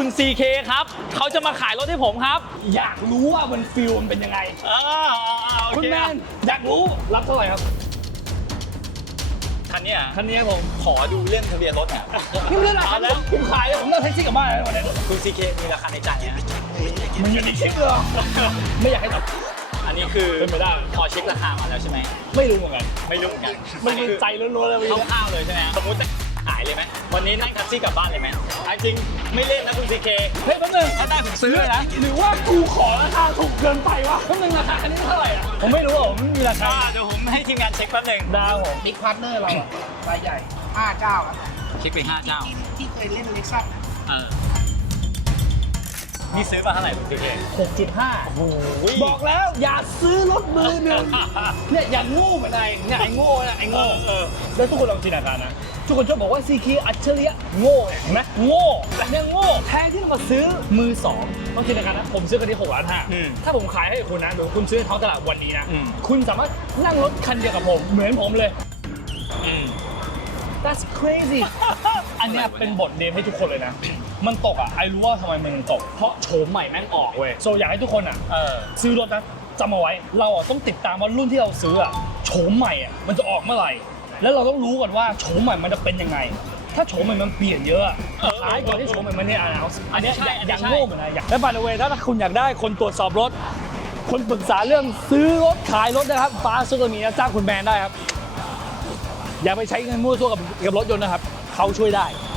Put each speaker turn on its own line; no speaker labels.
คุณ CK ครับเขาจะมาขายรถให้ผมครับ
อยากรู้ว่ามันฟิลมันเป็นยังไง
โอ
คุณ
เค
แมนอยากรู้รับเท่าไหร่ครับ
คันเนี้ย
คันนี้ผม
ขอดูเล่มทะเบียนรถหน่อย
นี่ไม่ได้ราคาแล้วผมขายเลยผมนั่งแท็กซี่กลับบ้านเลยวันนี้
คุณ CK มีราคาในใจนะ
มันอยู่ในคลิปเลยเหรอไม่อยากให้ตัด
อันนี้คือ
เป็นไปได้
พอเช็คราคามาแล้วใช่ไหม
ไม่รู้เหมือนกัน
ไม่รู้เหมือนกัน
มันเป็นใจล้วนๆเลยวันนี้
คร่าวๆเลยใช่ไหมสมมติจะขายเลยไหมวันนี้นั่งแท็กซี่กลับบ้านเลยไหมจริงไม่เล่นนะคุณ CK
เฮ้ยแป๊บนึง
ถ้าได้ผมซื้อเลยนะ
หรือว่ากูขอราคาถูกเกินไปวะแป๊บนึงราคาคันนี้เท่าไหร่อะผมไม่รู้อ่ะผมไม่มีราคา
เดี๋ยวผมให้ทีมงานเช็คแป๊บหนึง
ดาวผม
บิ๊กพาร์ทเนอร์เราอะรายใหญ่5เจ้าครับ
เช็คไป5เจ้า
ที่เคยเล่นเล็กซัสนะ
นี่ซื้อมาเท่าไหร่คุณ CK
6.5
โอ้โห
บอกแล้วอย่าซื้อรถมือหนึ่งเนี่ยอย่างโง่เหมือนไอ้เนี่ยไอ้โง่เนี่ยไอ้โง่ แล้วทุกคนลองจินตนาการนะ ทุกคนชอบบอกว่าซีคีอัจฉริยะโง่เนี่ยเห็นไหมโง่เนี่ยโง่แทนที่จะมาซื้อมือสองต้องจินตนาการนะผมซื้อคันที่6 ล้าน 5ถ้าผมขายให้คุณนะหรือคุณซื้อในท้องตลาดวันนี้นะ คุณสามารถนั่งรถคันเดียวกับผมเหมือนผมเลย That's crazy อันเนี้ยเป็นบทเรียนให้ทุกคนเลยนะ มันตกอ่ะไอรู้ว่าทำไมมันตก เพราะโฉมใหม่แม่งออกเว้ยโซอยากให้ทุกคนอ่ะซื้อรถนะจำเอาไว้เราอ่ะต้องติดตามว่ารุ่นที่เราซื้ออ่ะโฉมใหม่อ่ะมันจะออกเมื่อไหร่ แล้วเราต้องรู้ก่อนว่าโฉมใหม่มันจะเป็นยังไง ถ้าโฉมใหม่มันเปลี่ยนเยอะขายก่อนที่โฉมใหม่มันเนี่ยอันเนี้ยอย่างโง่เหมือนกันและby the wayถ้าคุณอยากได้คนตรวจสอบรถ คนปรึกษาเรื่องซื้อรถขายรถนะครับฟ้าซุกมีนะจ้างคุณแมนได้ครับอย่าไปใช้เงินมั่วซั่วกับรถยนต์นะครับเขาช่วยได้